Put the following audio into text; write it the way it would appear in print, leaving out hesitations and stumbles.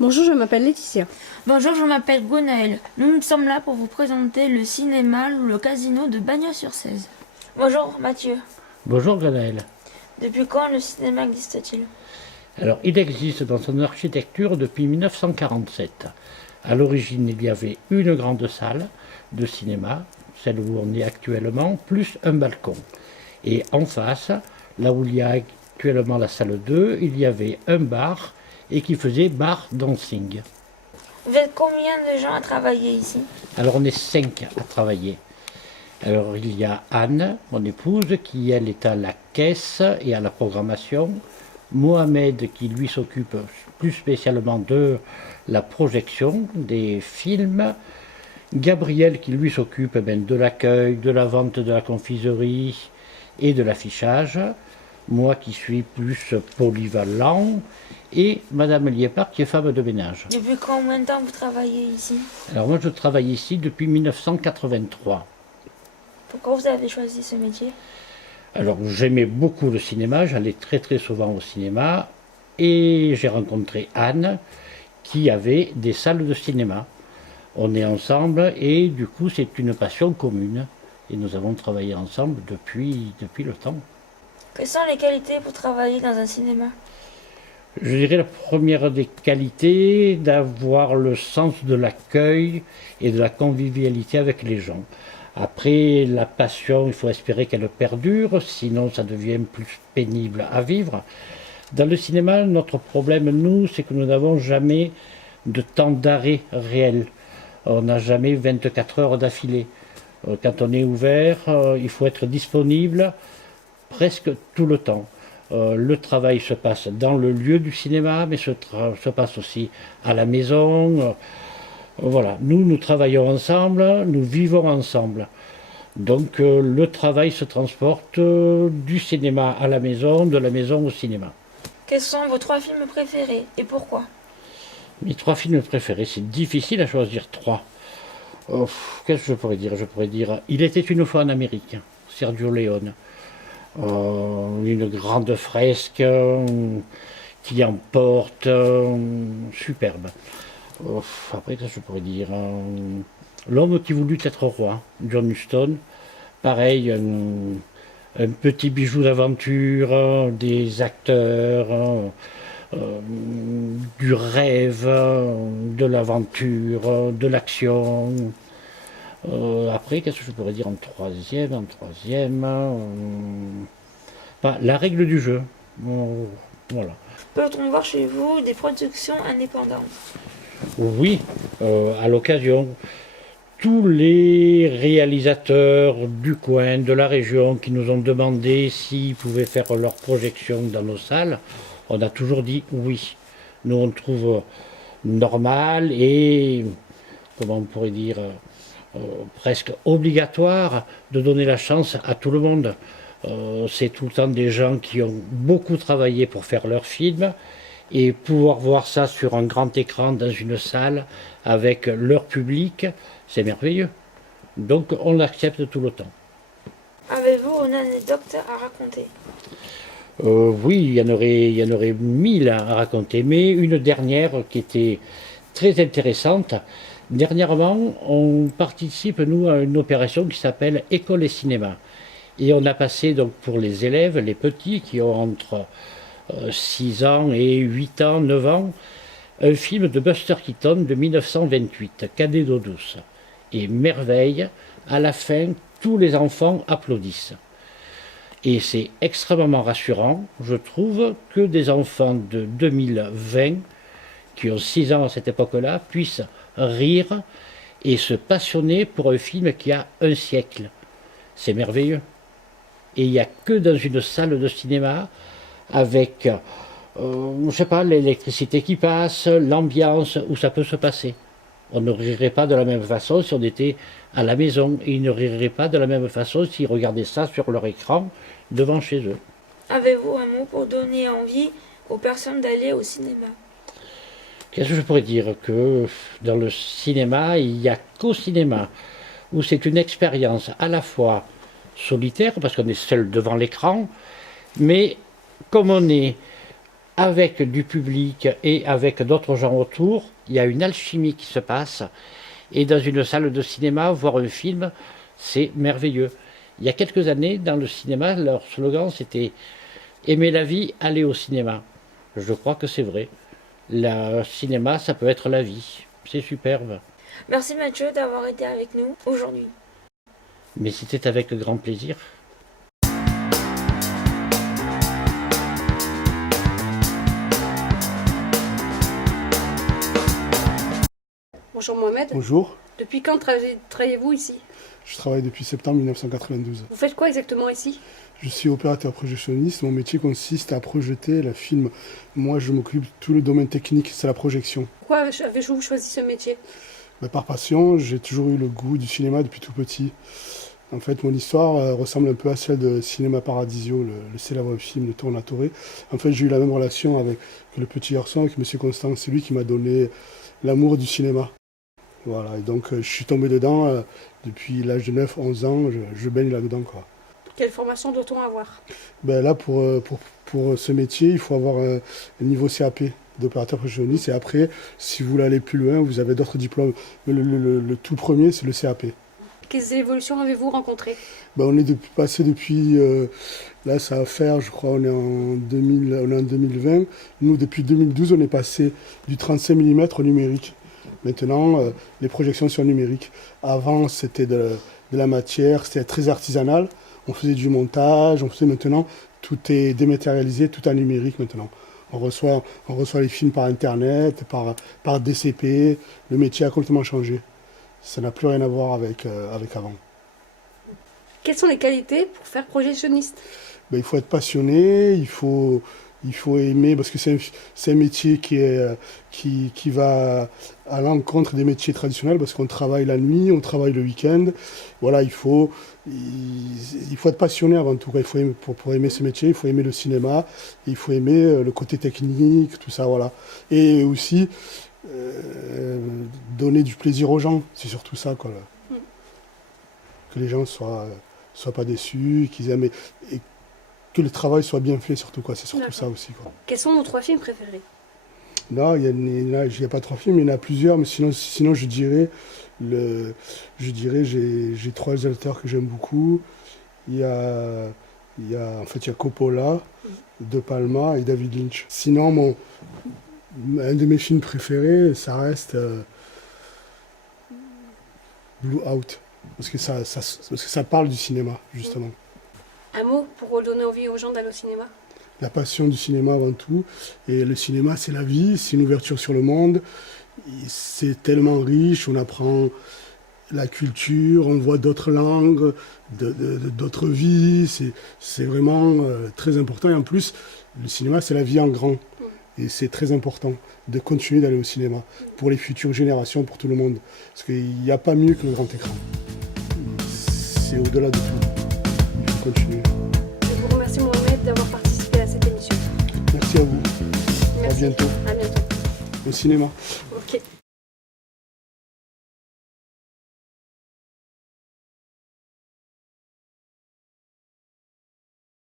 Bonjour, je m'appelle Laetitia. Bonjour, je m'appelle Gwenaëlle. Nous sommes là pour vous présenter le cinéma Le Casino de Bagnols-sur-Cèze. Bonjour Mathieu. Bonjour Gwenaëlle. Depuis quand le cinéma existe-t-il? Alors, il existe dans son architecture depuis 1947. À l'origine, il y avait une grande salle de cinéma, celle où on est actuellement, plus un balcon. Et en face, là où il y a actuellement la salle 2, il y avait un bar et qui faisait bar dancing. Vous êtes combien de gens à travailler ici? Alors on est 5 à travailler. Alors il y a Anne, mon épouse, qui elle est à la caisse et à la programmation. Mohamed qui lui s'occupe plus spécialement de la projection des films. Gabriel qui lui s'occupe de l'accueil, de la vente de la confiserie et de l'affichage. Moi qui suis plus polyvalent. Et Madame Liépard qui est femme de ménage. Depuis combien de temps vous travaillez ici? Alors moi je travaille ici depuis 1983. Pourquoi vous avez choisi ce métier? Alors j'aimais beaucoup le cinéma, j'allais très très souvent au cinéma et j'ai rencontré Anne qui avait des salles de cinéma. On est ensemble et du coup c'est une passion commune et nous avons travaillé ensemble depuis le temps. Quelles sont les qualités pour travailler dans un cinéma? Je dirais la première des qualités, d'avoir le sens de l'accueil et de la convivialité avec les gens. Après, la passion, il faut espérer qu'elle perdure, sinon ça devient plus pénible à vivre. Dans le cinéma, notre problème, nous, c'est que nous n'avons jamais de temps d'arrêt réel. On n'a jamais 24 heures d'affilée. Quand on est ouvert, il faut être disponible presque tout le temps. Le travail se passe dans le lieu du cinéma, mais se passe aussi à la maison. Voilà, nous travaillons ensemble, nous vivons ensemble. Donc le travail se transporte du cinéma à la maison, de la maison au cinéma. Quels sont vos 3 films préférés et pourquoi? Mes 3 films préférés, c'est difficile à choisir 3. Qu'est-ce que je pourrais dire? Je pourrais dire Il était une fois en Amérique, Sergio Leone. Une grande fresque qui emporte, superbe. Après, qu'est-ce que je pourrais dire? L'homme qui voulut être roi, John Huston. Pareil, un petit bijou d'aventure, des acteurs, du rêve, de l'aventure, de l'action. Après, qu'est-ce que je pourrais dire en troisième la règle du jeu. Voilà. Peut-on voir chez vous des productions indépendantes? Oui, à l'occasion. Tous les réalisateurs du coin, de la région, qui nous ont demandé s'ils pouvaient faire leur projection dans nos salles, on a toujours dit oui. Nous, on trouve normal et, comment on pourrait dire, presque obligatoire de donner la chance à tout le monde. C'est tout le temps des gens qui ont beaucoup travaillé pour faire leur film et pouvoir voir ça sur un grand écran dans une salle avec leur public, c'est merveilleux. Donc on l'accepte tout le temps. Avez-vous une anecdote à raconter? Oui, il y en aurait 1000 à raconter, mais une dernière qui était très intéressante. Dernièrement, on participe, nous, à une opération qui s'appelle École et Cinéma. Et on a passé, donc, pour les élèves, les petits, qui ont entre 6 ans et 8 ans, 9 ans, un film de Buster Keaton de 1928, Cadet d'eau douce. Et merveille, à la fin, tous les enfants applaudissent. Et c'est extrêmement rassurant, je trouve, que des enfants de 2020, qui ont 6 ans à cette époque-là, puissent rire et se passionner pour un film qui a un siècle. C'est merveilleux. Et il n'y a que dans une salle de cinéma, avec, je sais pas, l'électricité qui passe, l'ambiance, où ça peut se passer. On ne rirait pas de la même façon si on était à la maison, et ils ne riraient pas de la même façon s'ils regardaient ça sur leur écran devant chez eux. Avez-vous un mot pour donner envie aux personnes d'aller au cinéma? Qu'est-ce que je pourrais dire? Que dans le cinéma, il n'y a qu'au cinéma, où c'est une expérience à la fois solitaire, parce qu'on est seul devant l'écran, mais comme on est avec du public et avec d'autres gens autour, il y a une alchimie qui se passe. Et dans une salle de cinéma, voir un film, c'est merveilleux. Il y a quelques années, dans le cinéma, leur slogan, c'était « Aimer la vie, aller au cinéma ». Je crois que c'est vrai. Le cinéma, ça peut être la vie. C'est superbe. Merci Mathieu d'avoir été avec nous aujourd'hui. Mais c'était avec grand plaisir. Bonjour Mohamed. Bonjour, Depuis quand travaillez-vous ici? je travaille depuis septembre 1992. Vous faites quoi exactement ici? Je suis opérateur projectionniste. Mon métier consiste à projeter le film. Moi, je m'occupe de tout le domaine technique, c'est la projection. Pourquoi avez-vous choisi ce métier? Par passion, j'ai toujours eu le goût du cinéma depuis tout petit. En fait, mon histoire ressemble un peu à celle de Cinéma Paradisio, le célèbre film de Tornatore. En fait, j'ai eu la même relation avec le petit garçon, avec Monsieur Constant. C'est lui qui m'a donné l'amour du cinéma. Voilà, et donc je suis tombé dedans depuis l'âge de 9-11 ans, je baigne là-dedans, quoi. Quelle formation doit-on avoir? Là, pour ce métier, il faut avoir un niveau CAP d'opérateur projectionniste. Et après, si vous voulez aller plus loin, vous avez d'autres diplômes. Mais le tout premier, c'est le CAP. Quelles évolutions avez-vous rencontrées? On est passé depuis, là ça va faire, je crois, on est en 2020. Nous, depuis 2012, on est passé du 35 mm au numérique. Maintenant, les projections sont numériques. Avant, c'était de la matière, c'était très artisanal. On faisait du montage, maintenant, tout est dématérialisé, tout est numérique maintenant. On reçoit les films par Internet, par DCP. Le métier a complètement changé. Ça n'a plus rien à voir avec avant. Quelles sont les qualités pour faire projectionniste? Il faut être passionné, il faut aimer, parce que c'est un métier qui va à l'encontre des métiers traditionnels, parce qu'on travaille la nuit, on travaille le week-end. Voilà, il faut être passionné avant tout. Il faut aimer, pour aimer ce métier, il faut aimer le cinéma, il faut aimer le côté technique, tout ça, voilà. Et aussi donner du plaisir aux gens, c'est surtout ça, quoi. Que les gens soient pas déçus, qu'ils aiment et que le travail soit bien fait, surtout, quoi. C'est surtout ça aussi, quoi. Quels sont vos 3 films préférés? Non, il n'y a pas 3 films, il y en a plusieurs, mais sinon je dirais j'ai 3 réalisateurs que j'aime beaucoup. Il y a Coppola, De Palma et David Lynch. Sinon, un de mes films préférés, ça reste Blue Out, parce que ça parle du cinéma, justement. Un mot pour donner envie aux gens d'aller au cinéma? La passion du cinéma avant tout. Et le cinéma, c'est la vie, c'est une ouverture sur le monde. C'est tellement riche, on apprend la culture, on voit d'autres langues, d'autres vies. C'est vraiment très important. Et en plus, le cinéma, c'est la vie en grand. Et c'est très important de continuer d'aller au cinéma pour les futures générations, pour tout le monde. Parce qu'il n'y a pas mieux que le grand écran. C'est au-delà de tout. Il faut continuer. Je vous remercie Mohamed d'avoir participé à cette émission. Merci à vous. Merci. À bientôt. À bientôt. Au cinéma.